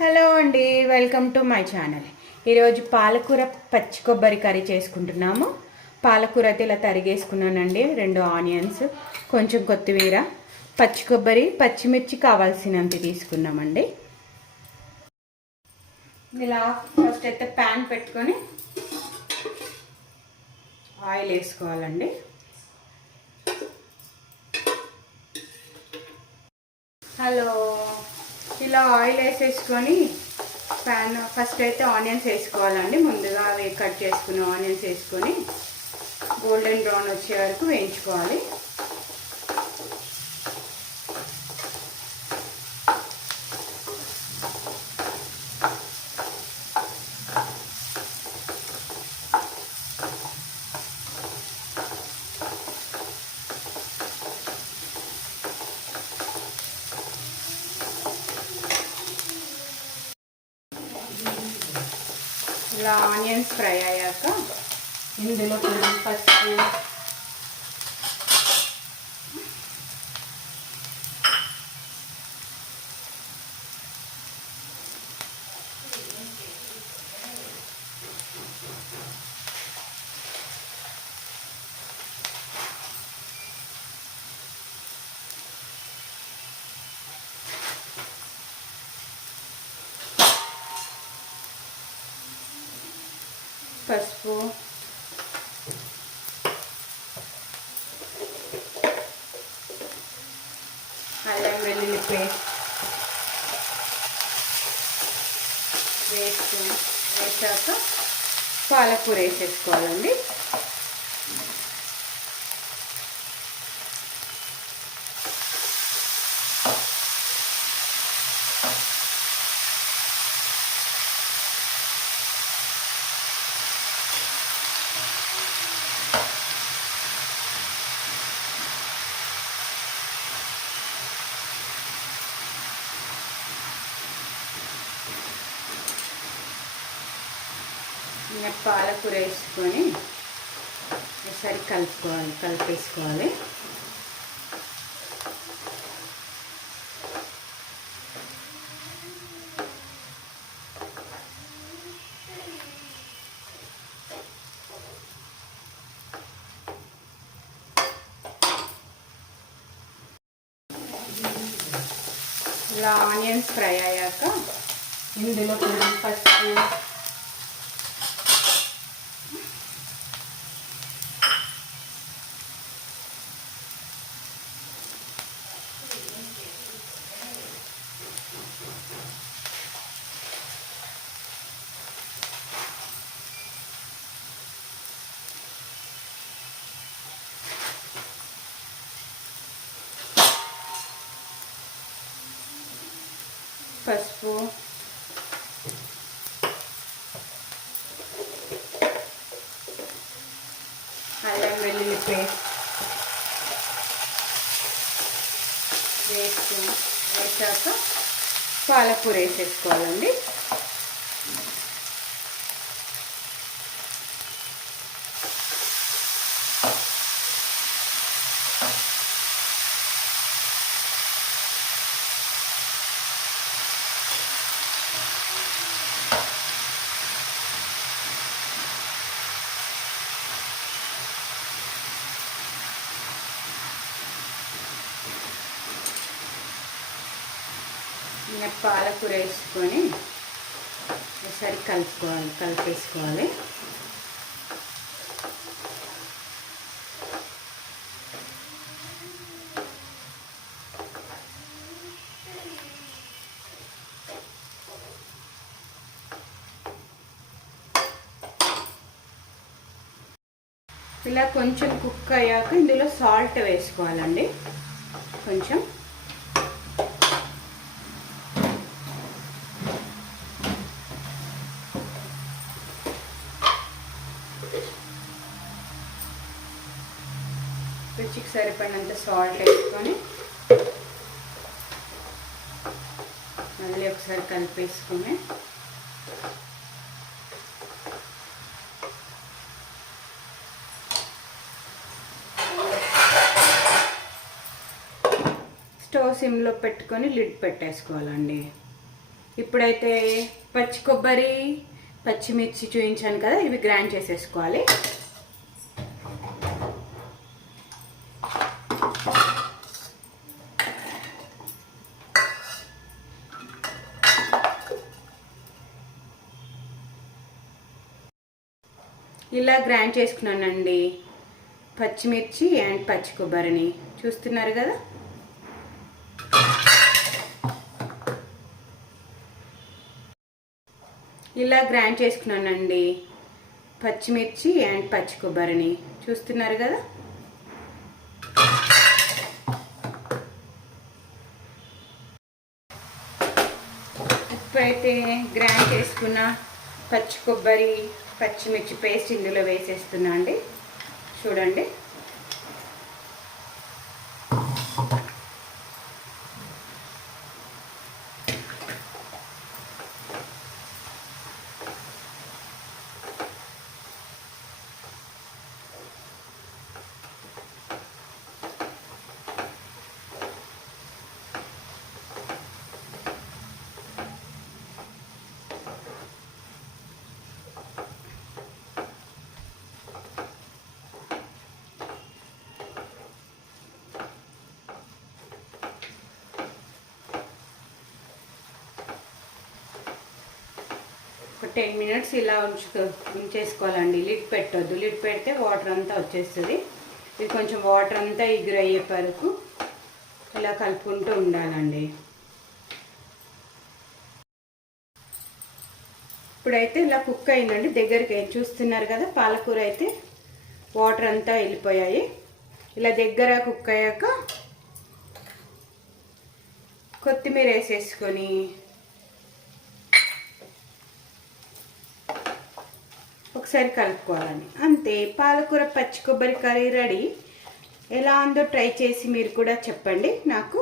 Hello అండి, welcome to my channel. ఈరోజు పాలకూర పచ్చి కొబ్బరి కర్రీ చేసుకుంటున్నాము. పాలకూర అయితే ఇలా తరిగేసుకున్నానండి. 2 ఆనియన్స్, కొంచెం కొత్తిమీర, పచ్చి కొబ్బరి, పచ్చిమిర్చి కావాల్సినంత తీసుకున్నామండి. ఇలా ఫస్ట్ అయితే ప్యాన్ పెట్టుకొని ఆయిల్ వేసుకోవాలండి. హలో, ఇలా ఆయిల్ వేసేసుకొని ప్యాన్ ఫస్ట్ అయితే ఆనియన్స్ వేసుకోవాలండి. ముందుగా అవి కట్ చేసుకున్న ఆనియన్స్ వేసుకొని గోల్డెన్ బ్రౌన్ వచ్చే వరకు వేయించుకోవాలి. ఇలా ఆనియన్స్ ఫ్రై అయ్యాక ఇందులో కొంచెం పసుపు, అల్లం వెల్లుల్లి పేస్ట్ వేసాక పాలకూర వేసేసుకోవాలండి. పాలకూర వేసుకొని ఒకసారి కలిపేసుకోవాలి. ఇలా ఆనియన్స్ ఫ్రై అయ్యాక ఇందులో కొంచెం పసుపు, అల్లం వెల్లుల్లి పేస్ట్ వేసాక పాలకూర వేసేసుకోవాలండి. పాలకూర వేసుకొని ఒకసారి కలిపేసుకోవాలి. ఇలా కొంచెం కుక్ అయ్యాక ఇందులో సాల్ట్ వేసుకోవాలండి. కొంచెం రుచికి సరిపడినంత సాల్ట్ వేసుకొని మళ్ళీ ఒకసారి కలిపేసుకొని స్టవ్ సిమ్లో పెట్టుకొని లిడ్ పెట్టేసుకోవాలండి. ఇప్పుడైతే పచ్చి కొబ్బరి పచ్చిమిర్చి చూపించాను కదా, ఇవి గ్రైండ్ చేసేసుకోవాలి. ఇలా గ్రైండ్ చేసుకున్నానండి పచ్చిమిర్చి అండ్ పచ్చి కొబ్బరిని, చూస్తున్నారు కదా. ఇలా గ్రైండ్ చేసుకున్నానండి పచ్చిమిర్చి అండ్ పచ్చి కొబ్బరిని, చూస్తున్నారు కదా. ఇప్పుడైతే గ్రైండ్ చేసుకున్న పచ్చి కొబ్బరి పచ్చిమిర్చి పేస్ట్ ఇందులో వేసేస్తున్నా అండి. చూడండి, ఒక 10 మినిట్స్ ఇలా ఉంచేసుకోవాలండి. లిడ్ పెట్టొద్దు, లిడ్ పెడితే వాటర్ అంతా వచ్చేస్తుంది. ఇది కొంచెం వాటర్ అంతా ఎగురయ్యే వరకు ఇలా కలుపుకుంటూ ఉండాలండి. ఇప్పుడైతే ఇలా కుక్ అయిందండి, దగ్గరికి చూస్తున్నారు కదా. పాలకూర అయితే వాటర్ అంతా వెళ్ళిపోయాయి. ఇలా దగ్గర కుక్ అయ్యాక కొత్తిమీర వేసేసుకొని ఒకసారి కలుపుకోవాలండి. అంతే, పాలకూర పచ్చి కొబ్బరి కర్రీ రెడీ. ఎలా ఉందో ట్రై చేసి మీరు కూడా చెప్పండి నాకు.